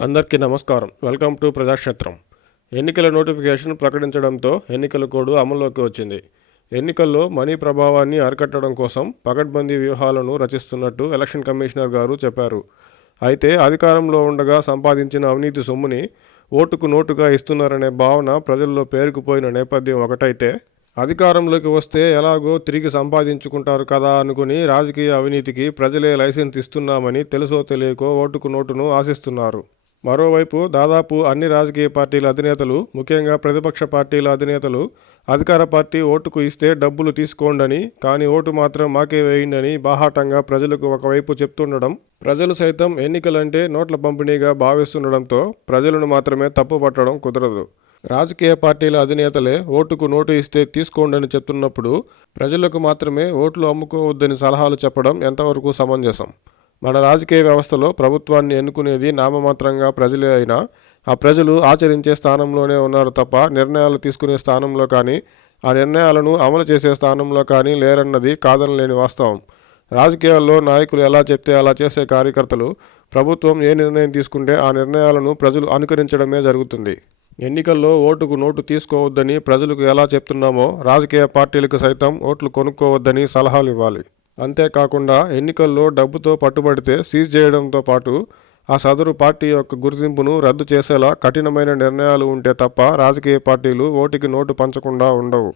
అందరికీ నమస్కారం. Welcome to ప్రజాక్షేత్రం. ఎన్నికల నోటిఫికేషన్ ప్రకటించడంతో ఎన్నికల కోడ్ అమల్లోకి వచ్చింది. ఎన్నికల్లో మనీ ప్రభావాన్ని అరికట్టడం కోసం పకడ్బందీ వ్యూహాలను రచిస్తున్నట్టు ఎలక్షన్ కమిషనర్ గారు చెప్పారు. అయితే అధికారంలో ఉండగా సంపాదించిన అవినీతి సొమ్ముని ఓటుకు నోటుగా ఇస్తున్నారనే భావన ప్రజల్లో పేరుకుపోయిన నేపథ్యం ఒకటైతే, అధికారంలోకి వస్తే ఎలాగో తిరిగి సంపాదించుకుంటారు కదా అనుకుని రాజకీయ అవినీతికి ప్రజలే లైసెన్స్ ఇస్తున్నామని తెలుసో తెలియకో ఓటుకు నోటును ఆశిస్తున్నారు. మరోవైపు దాదాపు అన్ని రాజకీయ పార్టీల అధినేతలు, ముఖ్యంగా ప్రతిపక్ష పార్టీల అధినేతలు అధికార పార్టీ ఓటుకు ఇస్తే డబ్బులు తీసుకోండని, కానీ ఓటు మాత్రం మాకే వేయండని బాహాటంగా ప్రజలకు ఒకవైపు చెప్తుండడం, ప్రజలు సైతం ఎన్నికలంటే నోట్ల పంపిణీగా భావిస్తుండడంతో ప్రజలను మాత్రమే తప్పు పట్టడం కుదరదు. రాజకీయ పార్టీల అధినేతలే ఓటుకు నోటు ఇస్తే తీసుకోండని చెప్తున్నప్పుడు ప్రజలకు మాత్రమే ఓట్లు అమ్ముకోవద్దని సలహాలు చెప్పడం ఎంతవరకు సమంజసం? మన రాజకీయ వ్యవస్థలో ప్రభుత్వాన్ని ఎన్నుకునేది నామమాత్రంగా ప్రజలే అయినా, ఆ ప్రజలు ఆచరించే స్థానంలోనే ఉన్నారు తప్ప నిర్ణయాలు తీసుకునే స్థానంలో కానీ, ఆ నిర్ణయాలను అమలు చేసే స్థానంలో కానీ లేరన్నది కాదనలేని వాస్తవం. రాజకీయాల్లో నాయకులు ఎలా చెప్తే అలా చేసే కార్యకర్తలు, ప్రభుత్వం ఏ నిర్ణయం తీసుకుంటే ఆ నిర్ణయాలను ప్రజలు అనుకరించడమే జరుగుతుంది. ఎన్నికల్లో ఓటుకు నోటు తీసుకోవద్దని ప్రజలకు ఎలా చెప్తున్నామో రాజకీయ పార్టీలకు సైతం ఓట్లు కొనుక్కోవద్దని సలహాలు ఇవ్వాలి. అంతేకాకుండా ఎన్నికల్లో డబ్బుతో పట్టుబడితే సీజ్ చేయడంతో పాటు ఆ సదరు పార్టీ యొక్క గుర్తింపును రద్దు చేసేలా కఠినమైన నిర్ణయాలు ఉంటే తప్ప రాజకీయ పార్టీలు ఓటుకి నోటు పంచకుండా ఉండవు.